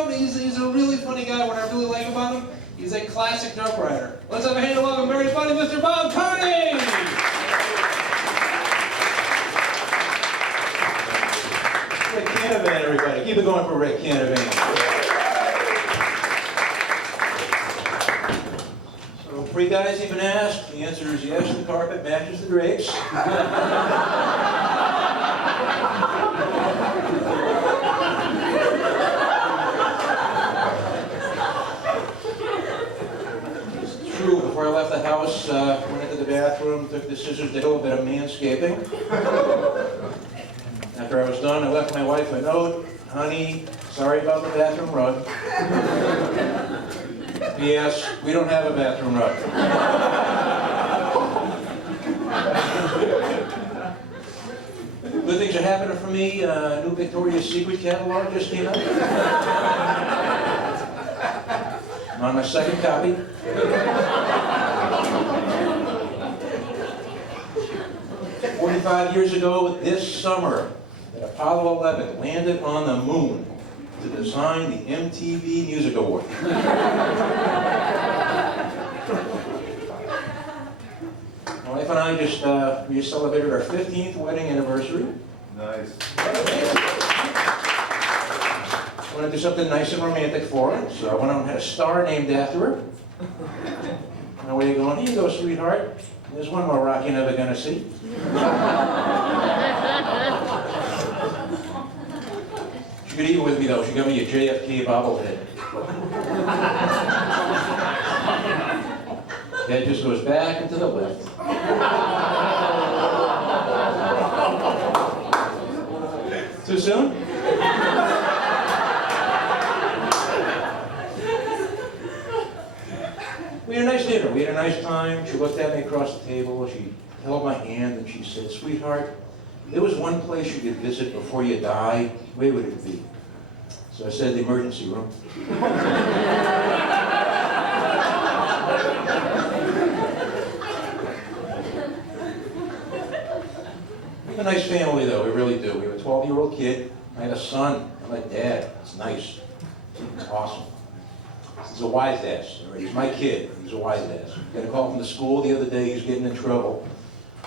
out. He's a really funny guy. What I really like about him, he's a classic duck rider. Let's have a hand to welcome very funny Mr. Bob Carney. Rick Canavan, everybody. Keep it going for Rick Canavan. So, three guys even asked. The answer is yes, the carpet matches the drapes. It's true, before I left the house, went into the bathroom, took the scissors to do a bit of manscaping. After I was done, I left my wife a note. Honey, sorry about the bathroom rug. P.S. We don't have a bathroom rug. Good things are happening for me. New Victoria's Secret catalog just came out. I'm on my second copy. 45 years ago this summer, that Apollo 11 landed on the moon to design the MTV Music Award. My wife and I we just celebrated our 15th wedding anniversary. Nice. I want to do something nice and romantic for her, so I went out and had a star named after her. Now where are you going? Here you go, sweetheart. There's one more rock you're never gonna see. She could eat with me though. She got me a JFK bobblehead. That just goes back and to the left. Too soon? We had a nice dinner. We had a nice time. She looked at me across the table. She held my hand and she said, "Sweetheart, if there was one place you could visit before you die, where would it be?" So I said, "The emergency room." We have a nice family, though. We really do. We have a 12-year-old kid. I have a son. I'm a dad. It's nice. It's awesome. He's a wise ass. He's my kid. He's a wise ass. Got a call from the school the other day. He's getting in trouble.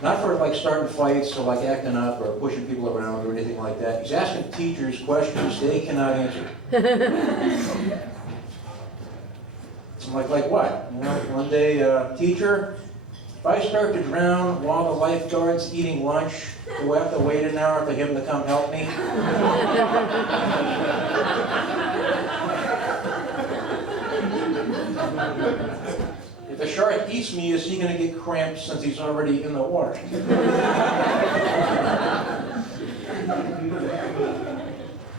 Not for like starting fights or like acting up or pushing people around or anything like that. He's asking teachers questions they cannot answer. I'm like what? You know, one day, teacher, if I start to drown while the lifeguard's eating lunch, do I have to wait an hour for him to come help me? If a shark eats me, is he going to get cramps since he's already in the water?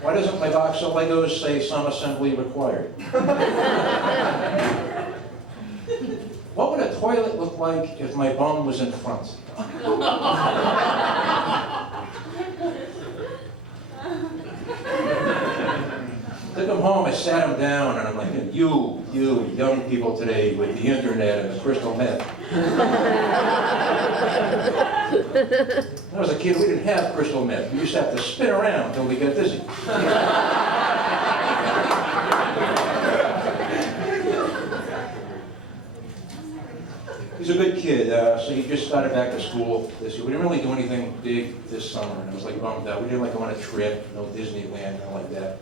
Why doesn't my box of Legos say some assembly required? What would a toilet look like if my bum was in front? Took him home, I sat him down, and I'm like, you young people today with the internet and the crystal meth. When I was a kid, we didn't have crystal meth. We used to have to spin around until we got dizzy. He's a good kid, so he just started back to school this year. We didn't really do anything big this summer, and I was like bummed out. We didn't like go on a trip, no Disneyland, nothing like that.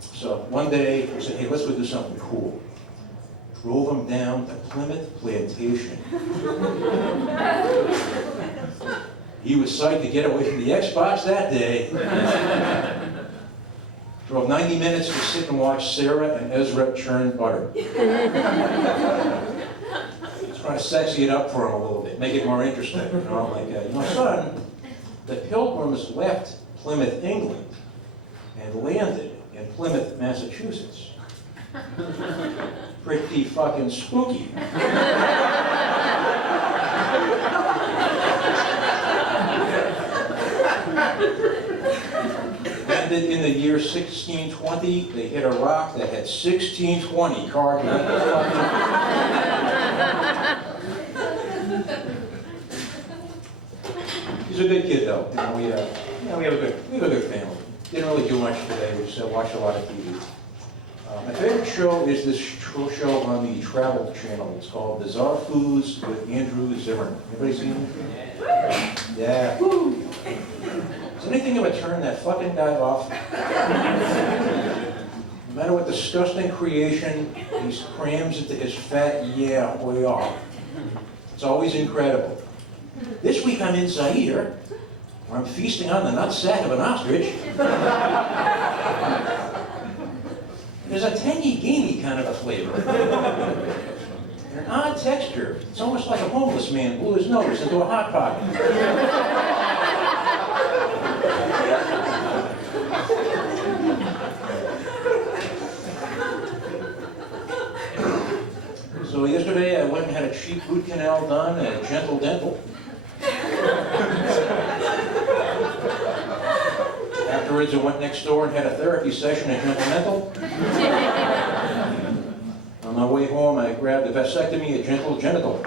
So one day, I said, hey, let's go do something cool. Drove him down to Plymouth Plantation. He was psyched to get away from the Xbox that day. Drove 90 minutes to sit and watch Sarah and Ezra churn butter. Trying to sexy it up for him a little bit, make it more interesting. You know, like, son, the Pilgrims left Plymouth, England, and landed in Plymouth, Massachusetts. Pretty fucking spooky. Landed in the year 1620. They hit a rock that had 1620 carved on the fucking... He's a good kid, though. We have a good family. Didn't really do much today, we just watched a lot of TV. My favorite show is this show on the Travel Channel. It's called Bizarre Foods with Andrew Zimmern. Anybody seen it? Yeah. Is anything ever turn that fucking guy off? No matter what disgusting creation he crams into his fat way off. It's always incredible. This week I'm in Zaire, where I'm feasting on the nutsack of an ostrich. There's a tangy, gamey kind of a flavor. And an odd texture. It's almost like a homeless man blew his nose into a Hot Pocket. So yesterday I went and had a cheap root canal done at Gentle Dental. Afterwards I went next door and had a therapy session at Gentle Dental. On my way home I grabbed a vasectomy at Gentle Genital.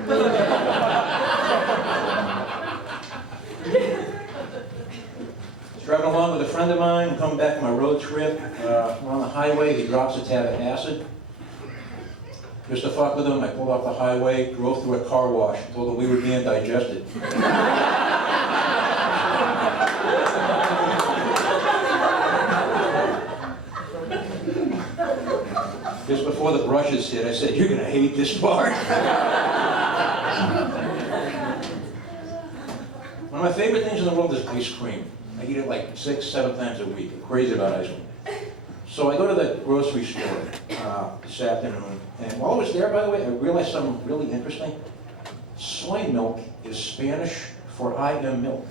Driving along with a friend of mine, coming back from a road trip. We're on the highway, he drops a tab of acid. Just to fuck with him, I pulled off the highway, drove through a car wash, told him we were being digested. Just before the brushes hit, I said, "You're gonna hate this part." One of my favorite things in the world is ice cream. I eat it like 6, 7 times a week. I'm crazy about ice cream. So I go to the grocery store this afternoon, and while I was there, by the way, I realized something really interesting. Soy milk is Spanish for I am milk.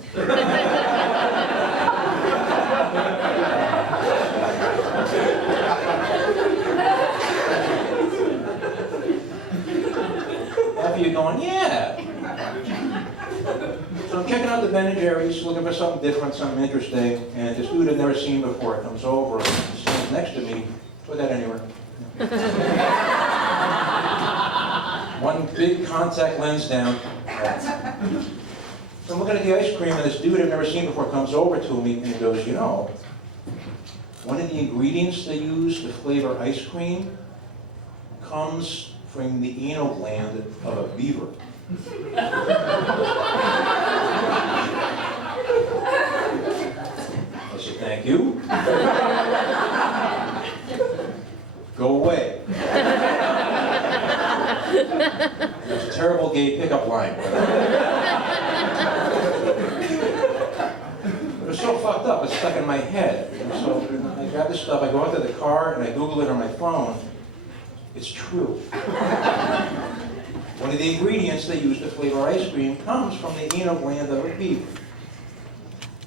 After you're going, yeah. So I'm checking out the Ben & Jerry's, looking for something different, something interesting, and this dude I've never seen before comes over and stands next to me. Put that anywhere. One big contact lens down. So I'm looking at the ice cream, and this dude I've never seen before comes over to me and he goes, "You know, one of the ingredients they use to flavor ice cream comes from the anal gland of a beaver." I said, "Thank you." Go away. That's a terrible gay pickup line. It was so fucked up, it's stuck in my head. So I grab this stuff, I go into the car, and I Google it on my phone. It's true. One of the ingredients they use to flavor ice cream comes from the anal gland of a beaver.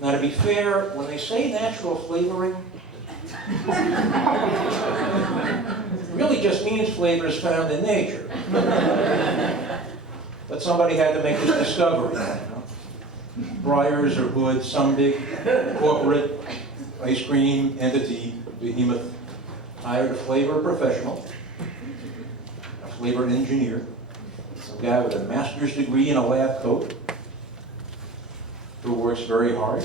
Now, to be fair, when they say natural flavoring, it really just means flavors found in nature. But somebody had to make this discovery. You know? Breyers or Hood, some big corporate ice cream entity, behemoth, hired a flavor professional, a flavor engineer, some guy with a master's degree in a lab coat, who works very hard.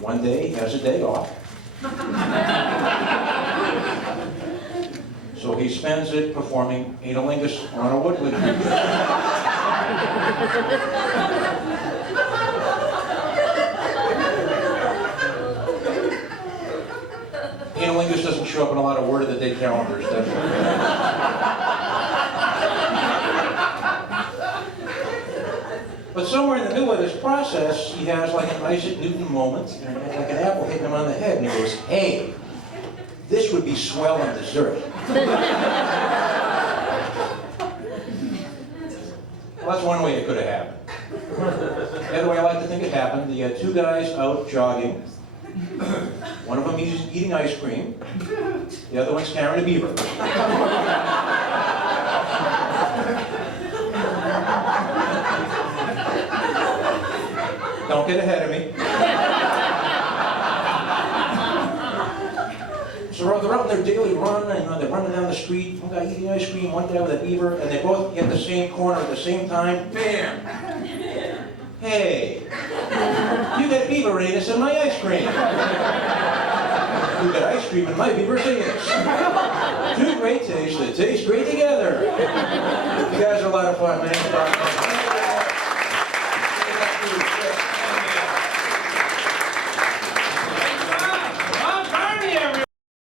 One day, he has a day off. So he spends it performing analingus on a woodland creature. Analingus doesn't show up in a lot of Word of the Day calendars, does it? But somewhere in the middle of this process, he has like an Isaac Newton moment, and like an apple hitting him on the head, and he goes, "Hey, this would be swell on dessert." Well, that's one way it could have happened. The other way I like to think it happened, you had two guys out jogging. One of them is eating ice cream. The other one's carrying a beaver. Don't get ahead of me. So they're out on their daily run, and they're running down the street. One guy eating ice cream, one guy with a beaver, and they both get the same corner at the same time. Bam! Hey, you got beaver anus in my ice cream. We got ice cream and Mike, we're singing it. Two great tastes that taste great together. You guys are a lot of fun, man.